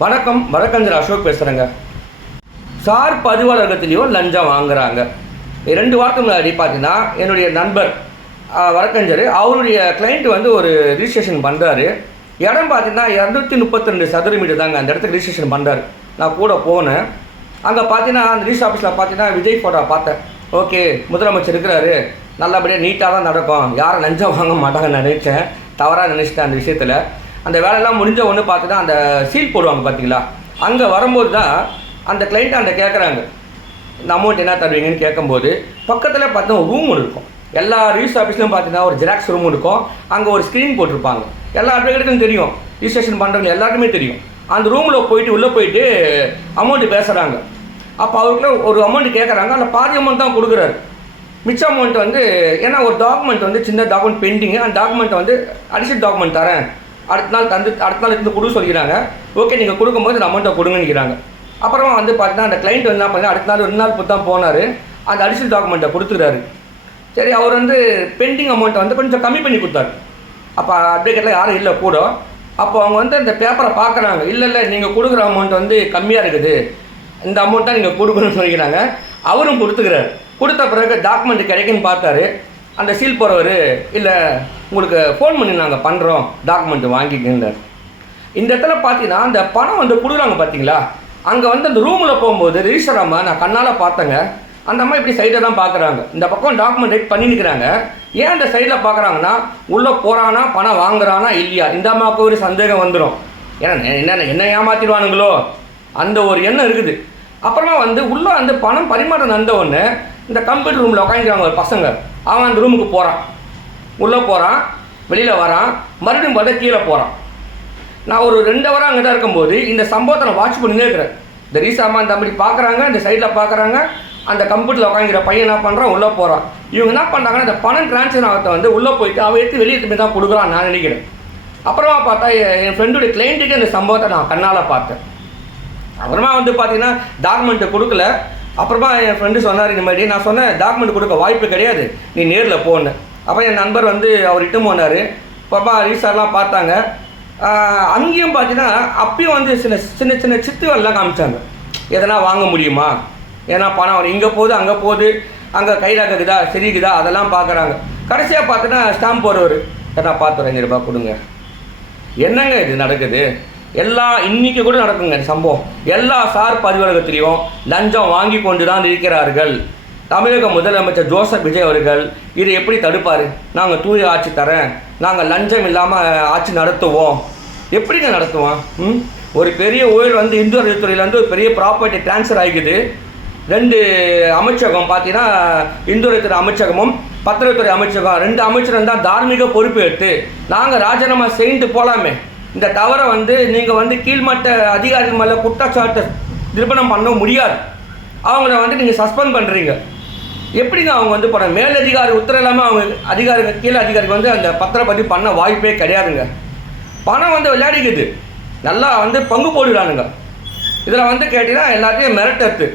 வணக்கம், வழக்கறிஞர் அசோக் பேசுகிறேங்க. சார் பதிவாளர்கத்திலையும் லஞ்சம் வாங்குறாங்க. 2 வாரத்துக்கு முன்னாடி பார்த்தீங்கன்னா என்னுடைய நண்பர் வழக்கறிஞர் அவருடைய கிளைண்ட் வந்து ஒரு ரிஜிஸ்ட்ரேஷன் பண்ணுறாரு. இடம் பார்த்தீங்கன்னா 232 சதுர மீட்டர் தாங்க. அந்த இடத்துக்கு ரிஜிஸ்ட்ரேஷன் பண்ணுறாரு. நான் கூட போனேன். அங்கே பார்த்தீங்கன்னா அந்த ரிஜிஸ்டர் ஆஃபீஸில் பார்த்தீங்கன்னா விஜய் ஃபோட்டோ பார்த்தேன். ஓகே, முதலமைச்சர் இருக்கிறாரு, நல்லபடியாக நீட்டாக தான் நடக்கும், யாரும் லஞ்சம் வாங்க மாட்டாங்கன்னு நினைச்சேன். தவறாக நினச்சிட்டேன் அந்த விஷயத்தில். அந்த வேலையெல்லாம் முடிஞ்ச ஒன்று பார்த்துட்டு அந்த சீல் போடுவாங்க பார்த்தீங்களா, அங்கே வரும்போது தான் அந்த கிளைண்ட்டை அந்த கேட்குறாங்க, இந்த அமௌண்ட் என்ன தருவீங்கன்னு கேட்கும்போது பக்கத்தில் பார்த்தீங்கன்னா ஒரு ரூம் ஒன்று இருக்கும். எல்லா ரிஜிஸ்டர் ஆஃபீஸ்லையும் பார்த்தீங்கன்னா ஒரு ஜெராக்ஸ் ரூம் இருக்கும். அங்கே ஒரு ஸ்க்ரீன் போட்டிருப்பாங்க. எல்லா அட்வொகேட்டுக்கும் தெரியும், ரிஜிஸ்ட்ரேஷன் பண்ணுறவங்க எல்லாருக்குமே தெரியும். அந்த ரூமில் போயிட்டு உள்ளே போயிட்டு அமௌண்ட்டு பேசுகிறாங்க. அப்போ அவருக்குள்ள ஒரு அமௌண்ட்டு கேட்குறாங்க. அந்த பாதி அமௌண்ட் தான் கொடுக்குறாரு. மிச்ச அமௌண்ட் வந்து ஏன்னா ஒரு டாக்குமெண்ட் வந்து சின்ன டாக்குமெண்ட் பெண்டிங்கு, அந்த டாக்குமெண்ட்டை வந்து அடிஷனல் டாக்குமெண்ட் தரேன், அடுத்த நாள் இருந்து கொடுக்க சொல்லிக்கிறாங்க. ஓகே, நீங்கள் கொடுக்கும்போது அந்த அமௌண்ட்டை கொடுங்கன்னு நிற்கிறாங்க. அப்புறமா வந்து பார்த்தீங்கன்னா அந்த கிளைண்ட் வந்து என்ன பண்ணால் அடுத்த நாள் 2 நாள் தான் போனார். அந்த அடிஷனல் டாக்குமெண்ட்டை கொடுத்துக்கிறாரு. சரி, அவர் வந்து பெண்டிங் அமௌண்ட்டை வந்து கொஞ்சம் கம்மி பண்ணி கொடுத்தாரு. அப்போ அட்வொகேட்டில் யாரும் இல்லை கூட. அப்போ அவங்க வந்து அந்த பேப்பரை பார்க்குறாங்க. இல்லை நீங்கள் கொடுக்குற அமௌண்ட் வந்து கம்மியாக இருக்குது, இந்த அமௌண்ட்டாக நீங்கள் கொடுக்கணும்னு சொல்லிக்கிறாங்க. அவரும் கொடுத்துக்கிறாரு. கொடுத்த பிறகு டாக்குமெண்ட் கிடைக்குன்னு பார்த்தாரு. அந்த சீல் போகிறவர், இல்லை உங்களுக்கு ஃபோன் பண்ணி நாங்கள் பண்ணுறோம், டாக்குமெண்ட் வாங்கிக்கின்றார். இந்த இடத்துல பார்த்தீங்கன்னா அந்த பணம் வந்து கொடுக்குறாங்க பார்த்தீங்களா, அங்கே வந்து அந்த ரூமில் போகும்போது ரிஜிஸ்டர் அம்மா நான் கண்ணால் பார்த்தேங்க. அந்த அம்மா இப்படி சைடை தான் பார்க்குறாங்க. இந்த பக்கம் டாக்குமெண்ட் ரைட் பண்ணிக்கிறாங்க. ஏன் அந்த சைடில் பார்க்குறாங்கன்னா உள்ளே போகிறானா பணம் வாங்குறானா இல்லையா, இந்த அம்மாவுக்கு ஒரு சந்தேகம் வந்துடும். ஏன்னா என்ன ஏமாற்றிடுவானுங்களோ அந்த ஒரு எண்ணம் இருக்குது. அப்புறமா வந்து உள்ளே அந்த பணம் பரிமாற்றம் நடந்த உடனே இந்த கம்ப்யூட்டர் ரூமில் உட்காந்துக்கிறாங்க ஒரு பசங்க. அவன் அந்த ரூமுக்கு போகிறான், உள்ளே போகிறான், வெளியில் வரான், மறுபடியும் பார்த்தா கீழே போகிறான். நான் ஒரு 2 ஹவர் அங்கே தான் இருக்கும்போது இந்த சம்பவத்தை நான் வாட்ச் பண்ணினே இருக்கிறேன். இந்த ரீசாமா இந்த அப்படி பார்க்குறாங்க, இந்த சைடில் பார்க்குறாங்க, அந்த கம்ப்யூட்டரில் உட்காந்துக்கிற பையன் என்ன பண்ணுறான், உள்ளே போகிறான். இவங்க என்ன பண்ணுறாங்கன்னா இந்த பணம் டிரான்ஸ்ஃபர் ஆகிறத வந்து உள்ளே போயிட்டு அவன் எடுத்து வெளியே திரும்பி தான் கொடுக்குறான் நான் நினைக்கிறேன். அப்புறமா பார்த்தா என் ஃப்ரெண்டுடைய கிளைண்ட்டுக்கு இந்த சம்பவத்தை நான் கண்ணால் பார்த்தேன். அப்புறமா வந்து பார்த்தீங்கன்னா டாக்குமெண்ட்டு கொடுக்கல. அப்புறமா என் ஃப்ரெண்டு சொன்னார், இந்த மாதிரி நான் சொன்னேன் டாக்குமெண்ட் கொடுக்க வாய்ப்பு கிடையாது, நீ நேரில் போனேன். அப்போ என் நண்பர் வந்து அவர் இட்டு போனார். பாப்பா ரீசார்லாம் பார்த்தாங்க. அங்கேயும் பார்த்தீங்கன்னா அப்பயும் வந்து சின்ன சின்ன சித்துவெல்லாம் காமிச்சாங்க. எதனா வாங்க முடியுமா, ஏன்னா பணம் இங்கே போகுது அங்கே போகுது, அங்கே கையில் இருக்குதா சரிக்குதா அதெல்லாம் பார்க்குறாங்க. கடைசியாக பார்த்தீங்கன்னா ஸ்டாம்ப் போடுறவர், எதனா பார்த்து ஒரு 5 ரூபாய் கொடுங்க. என்னங்க இது நடக்குது? இன்றைக்கி கூட நடக்குங்க இந்த சம்பவம். எல்லா சார் பதிவலகத்திலையும் லஞ்சம் வாங்கி கொண்டு தான் இருக்கிறார்கள். தமிழக முதலமைச்சர் ஜோசப் விஜய் அவர்கள் இதை எப்படி தடுப்பார்? நாங்கள் தூய ஆட்சி தரேன், நாங்கள் லஞ்சம் இல்லாமல் ஆட்சி நடத்துவோம். எப்படிங்க நடத்துவோம்? ஒரு பெரிய ஊழல் வந்து இந்து அறநிலையத்துறையிலேருந்து ஒரு பெரிய ப்ராப்பர்ட்டி ட்ரான்ஸ்ஃபர் ஆகிக்குது. 2 அமைச்சகம் பார்த்தீங்கன்னா இந்து அறநிலையத்துறை அமைச்சகமும் பத்திரத்துறை அமைச்சகம் 2 அமைச்சரும் தான் தார்மீக பொறுப்பு எடுத்து நாங்கள் ராஜினாமா செய்து போகலாமே. இந்த தவறை வந்து நீங்கள் வந்து கீழ்மட்ட அதிகாரிகள் மேலே குற்றச்சாட்டு நிரூபணம் பண்ண முடியாது. அவங்கள வந்து நீங்கள் சஸ்பெண்ட் பண்ணுறீங்க. எப்படிங்க அவங்க வந்து பண்ண மேலதிகாரி உத்தரவு இல்லாமல் அவங்க அதிகாரிகள் கீழே அதிகாரிக்கு வந்து அந்த பத்திரப்பதிவு பண்ண வாய்ப்பே கிடையாதுங்க. பணம் வந்து விளையாடிக்குது, நல்லா வந்து பங்கு போடுறானுங்க. இதில் வந்து கேட்டிங்கன்னா எல்லாத்தையும் மிரட்டத்து.